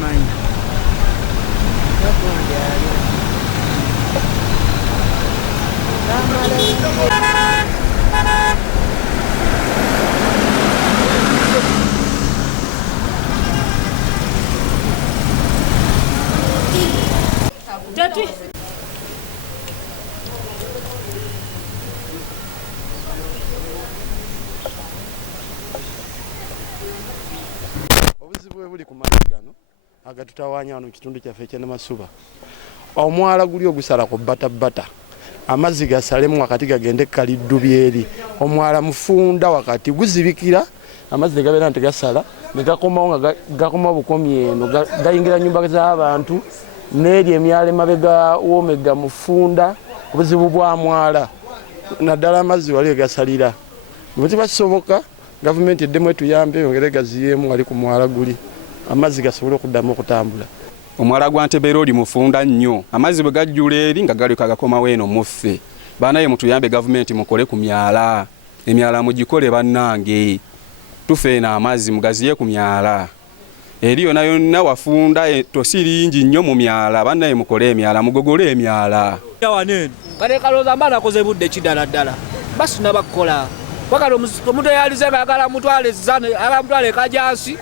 simanyi. Obuzibu buli ku mazzi gano agatutawaanya wano mu kitundu kyaffe ekya Namasuba. Omwala guli ogusala ku bata amazzi gasalemu wakati gagende Kaliddubi eri. Omwala mufunda wakati guzibikira amazzi gabeera nti gasala ne gakomawo nga gakoma bukomye eno gayingira nnyumba z'abantu n'eri emyala emabega w'omega mufunda. Obuzibu bwa mwala naddala amazzi wali gasalira bwe kibasoboka gavumenti eddemu etuyambe yongere gaziyemu wali ku mwala guli amazzi gasobole okuddamu okutambula. Omwala gwa Ntebe Road mufunda nnyo amazzi bwe gajjula eri nga gali kagakomawo eno muffe. Banaye mutuyambe gavumenti mukole ku myala emyala mugikole bannange tufeena amazzi mugaziye ku myala eri yonna yonna wafunda tosiringi nnyo mu myala bannaye mukole emyala mugogole emyala wanene kale kalooza mba nakoze budde kidala ddala basi nabakola wakati omuntu eyalize ng'agala mutwale kajansi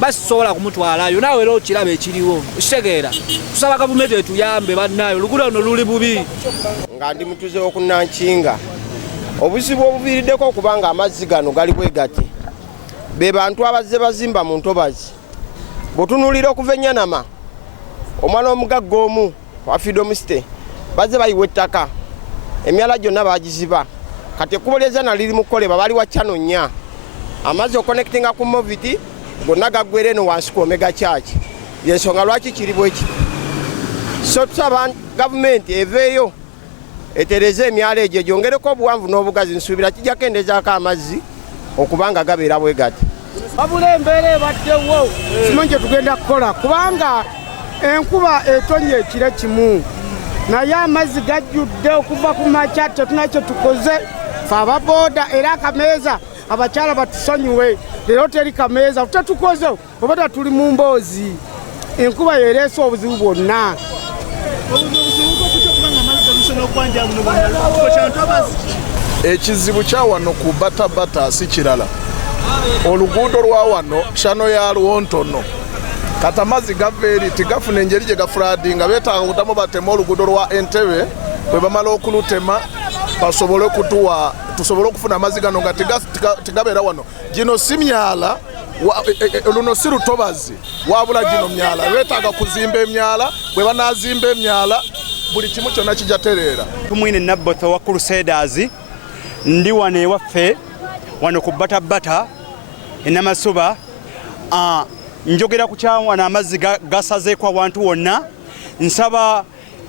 basi sobola kumutwalayo naawe era okiraba ekiriwo kitegeera tusaba gavumenti etuyambe bannayo oluguudo luno luli bubi. Nga ndi mutuze w'okunnankinga obuzibu obuviiriddeko okubanga amazzi gano gali bwe gati be bantu abazze bazimba mu ntobazi bw'otunuulira okuva Enyanama omwana omugagga omu wa Freedom City bazze bayiwa ettaka emyala gyonna baagiziba kati ekkubo ly'ezzana liri mu kukolebwa bali wa Channel 4 amazzi okonnekitinga ku Moviti gonna gaggwera eno wansi ku Omega Church y'ensonga lwaki kiri bwe kiti. So tusaba gavumenti eveeyo etereze emyala egyo gyongereko obuwanvu n'obugazi nsuubira kijja kendezaako amazzi okubanga gabeera bwe gati. Wabula embeera ebaddewo Simanyi kye tugenda kukola kubanga enkuba etonye ekiro kimu naye amazzi gajjudde okuva ku makya tetuna kye tukoze fe ababooda era akameeza abakyala batusonyiwe leero teri kameeza tetukoze oba tuli mu mboozi enkuba yereese obuzibu bwonna. Ekizibu kya wano ku bata si kirala oluguudo lwa wano Channel ya Lwontono kati amazzi gava eri tigafuna engeri gye gafuladinga beetaaga kutamu batema oluguudo lwa Entebbe bwe bamala okulutema basobole kutuwa tusobole okufuna amazzi gano nga tigabeera wano. Gino si myala luno si lutobazi wabula gino myala beetaaga kuzimba emyala bwe banaazimba emyala buli kimu kyonna kijatereera. Tumwine Nabbotho wa Crusaders ndi wano ewaffe wano ku bata e Namasuba njogera ku kyawana amazzi gasazeeko abantu wonna. Nsaba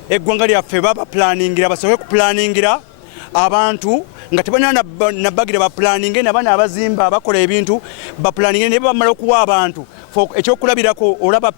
eggwanga lyaffe baba planningira basoboke ku planningira abantu nga tebanywa nabagira ba planning n'abaana abazimba abakola ebintu ba planning ne bamala okuwa abantu ekyokulabirako olaba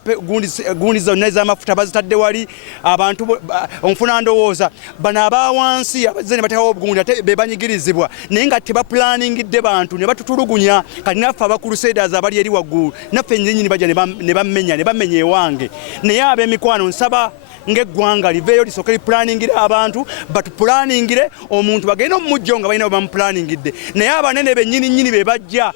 gundi zonna ez'amafuta bazitadde wali abantu onfuna ndowooza bano abawansi abazze ne batawo obugundi ate be banyigirizibwa naye nga teba planningidde bantu ne batutulugunya kati naffe Crusaders abali eri waggulu naffe nnyini bajja ne bamenya ewange naye ab'emikwano nsaba ng'eggwanga liveeyo lisooke liplanningire abantu batupulanningire omuntu bagenda omumujjo nga balina bamupulanningidde naye abanene bennyini be bajja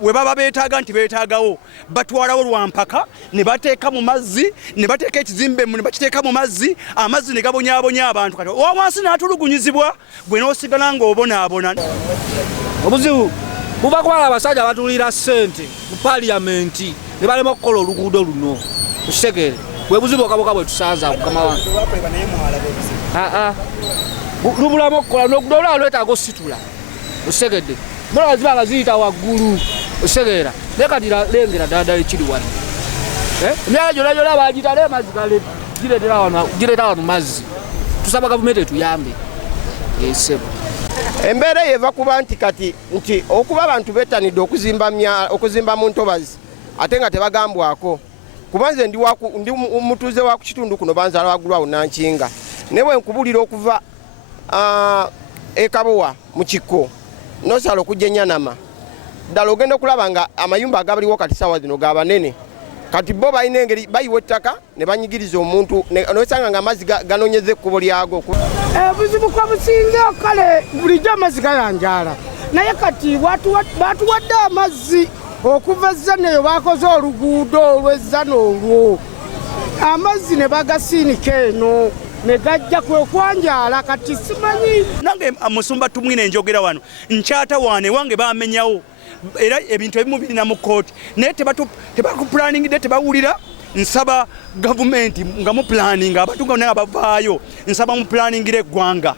we baba beetaaga nti beetaagawo batwalawo lwampaka ne bateeka mu mazzi ne bateeka ekizimbe ne bakiteeka mu mazzi amazzi ne gabonyaabonya abantu kati owansi n'atulugunyizibwa gwe n'osigala ng'obonaabona. Obuzibu buba kwala abasajja batulira ssente mu paaliyamenti ne balema okukola oluguudo luno kitegeere bwe buzibu okaboka bwe tusanza mukama wange lubulamu okukola n'oluguudo olulala lwetaaga ositula osegedde mola zibanga ziyita waggulu osegeera naye kati lengera ddala ekiri wano emyala gyonna gyonna bagita naye mazzi gireeta wano mazzi tusaba gavumenti etuyambe esebo. Embeera eva kuba nti kati nti okuba abantu bettanidde okuzimba mu ntobazi ate nga tebagambwako kuba nze ndi mutuuze wa ku kitundu kuno banzaala waggulu awo Nankinga naye bwe nkubulira okuva ekabowa mu kikko nosala okujja Enyanama ddala ogenda okulaba nga amayumba agabaliwo kati ssaawa zino ga banene kati bo balina engeri bayiwa ettaka ne banyigiriza omuntu nosanga nga amazzi ganonyeza ekkubo lyago. Obuzibu kwa businga kale bulijjo amazzi gayanjala naye kati batuwadde amazzi okuva ezzana eyo bakoze oluguudo olw'ezzana olwo amazzi ne bagasiinika eno ne gajja kwe kwanjala kati simanyi. Nange Musumba Tumwine njogera wano nkyatawaana wange bamenyawo era ebintu ebimu birina mu kooti naye tebakuplaningidde tebawulira. Nsaba gavumenti nga mu planning abantu nga bavaayo nsaba mu planningire eggwanga.